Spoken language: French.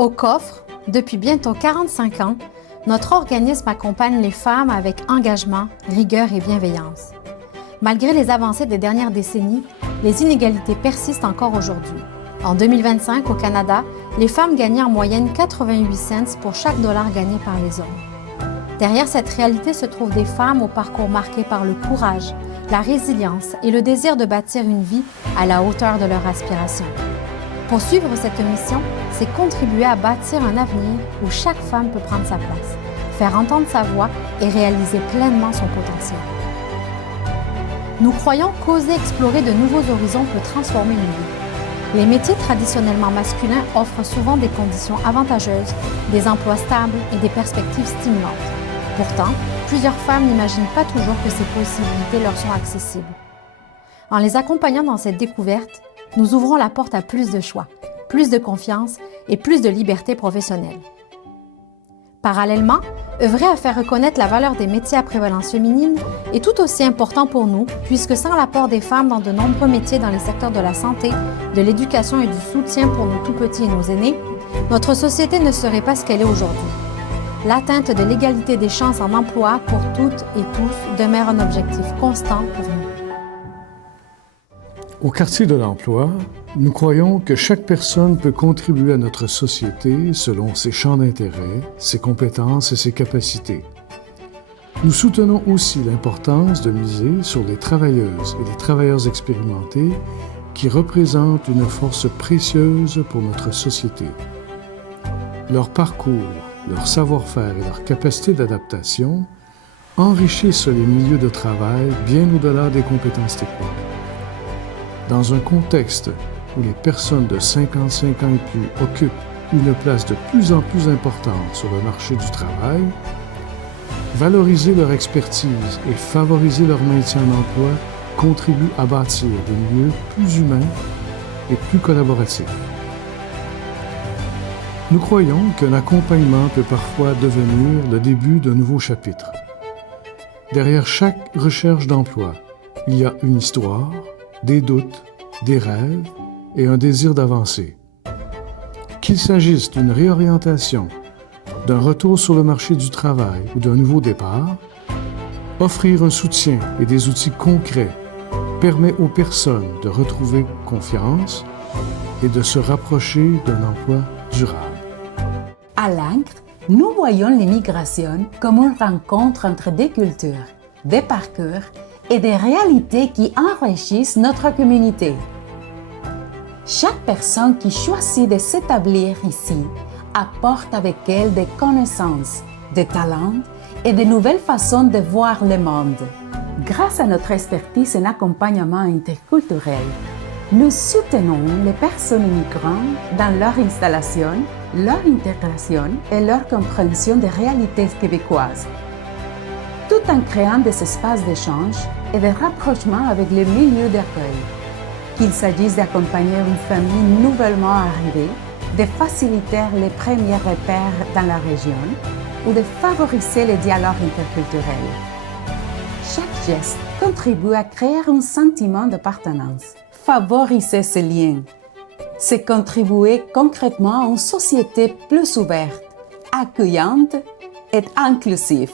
Au Coffre, depuis bientôt 45 ans, notre organisme accompagne les femmes avec engagement, rigueur et bienveillance. Malgré les avancées des dernières décennies, les inégalités persistent encore aujourd'hui. En 2025, au Canada, les femmes gagnaient en moyenne 88 cents pour chaque dollar gagné par les hommes. Derrière cette réalité se trouvent des femmes au parcours marqué par le courage, la résilience et le désir de bâtir une vie à la hauteur de leurs aspirations. Poursuivre cette mission, c'est contribuer à bâtir un avenir où chaque femme peut prendre sa place, faire entendre sa voix et réaliser pleinement son potentiel. Nous croyons qu'oser explorer de nouveaux horizons peut transformer une vie. Les métiers traditionnellement masculins offrent souvent des conditions avantageuses, des emplois stables et des perspectives stimulantes. Pourtant, plusieurs femmes n'imaginent pas toujours que ces possibilités leur sont accessibles. En les accompagnant dans cette découverte, nous ouvrons la porte à plus de choix, plus de confiance et plus de liberté professionnelle. Parallèlement, œuvrer à faire reconnaître la valeur des métiers à prévalence féminine est tout aussi important pour nous, puisque sans l'apport des femmes dans de nombreux métiers dans les secteurs de la santé, de l'éducation et du soutien pour nos tout-petits et nos aînés, notre société ne serait pas ce qu'elle est aujourd'hui. L'atteinte de l'égalité des chances en emploi pour toutes et tous demeure un objectif constant pour nous. Au quartier de l'emploi, nous croyons que chaque personne peut contribuer à notre société selon ses champs d'intérêt, ses compétences et ses capacités. Nous soutenons aussi l'importance de miser sur les travailleuses et les travailleurs expérimentés qui représentent une force précieuse pour notre société. Leur parcours, leur savoir-faire et leur capacité d'adaptation enrichissent les milieux de travail bien au-delà des compétences techniques. Dans un contexte où les personnes de 55 ans et plus occupent une place de plus en plus importante sur le marché du travail, valoriser leur expertise et favoriser leur maintien en emploi contribue à bâtir des milieux plus humains et plus collaboratifs. Nous croyons qu'un accompagnement peut parfois devenir le début d'un nouveau chapitre. Derrière chaque recherche d'emploi, il y a une histoire, des doutes, des rêves et un désir d'avancer. Qu'il s'agisse d'une réorientation, d'un retour sur le marché du travail ou d'un nouveau départ, offrir un soutien et des outils concrets permet aux personnes de retrouver confiance et de se rapprocher d'un emploi durable. À l'ANCRE, nous voyons l'immigration comme une rencontre entre des cultures, des parcours et des réalités qui enrichissent notre communauté. Chaque personne qui choisit de s'établir ici apporte avec elle des connaissances, des talents et de nouvelles façons de voir le monde. Grâce à notre expertise en accompagnement interculturel, nous soutenons les personnes immigrantes dans leur installation, leur intégration et leur compréhension des réalités québécoises, tout en créant des espaces d'échange et de rapprochement avec les milieux d'accueil. Qu'il s'agisse d'accompagner une famille nouvellement arrivée, de faciliter les premiers repères dans la région ou de favoriser les dialogues interculturels. Chaque geste contribue à créer un sentiment d'appartenance. Favoriser ces liens, c'est contribuer concrètement à une société plus ouverte, accueillante et inclusive.